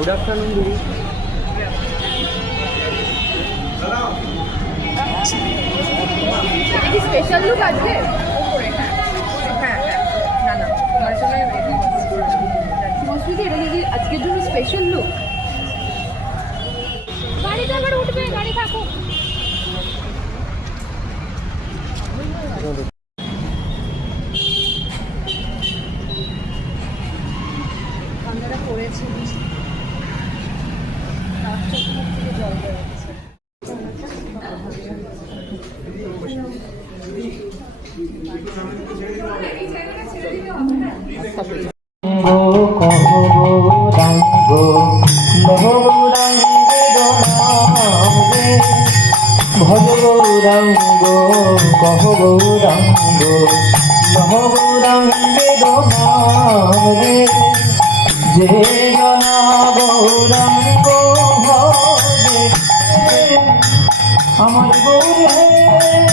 Good afternoon দিদি special look ওপরে হ্যাঁ হ্যাঁ। আজকের জন্য স্পেশাল নাক চোখ মুখ থেকে জল বেরোচ্ছে গো কহ গৌরাঙ্গ ভজ গৌরাঙ্গ গৌরাঙ্গ বহুরাঙ্গে রে যে জনা আমার গৌরে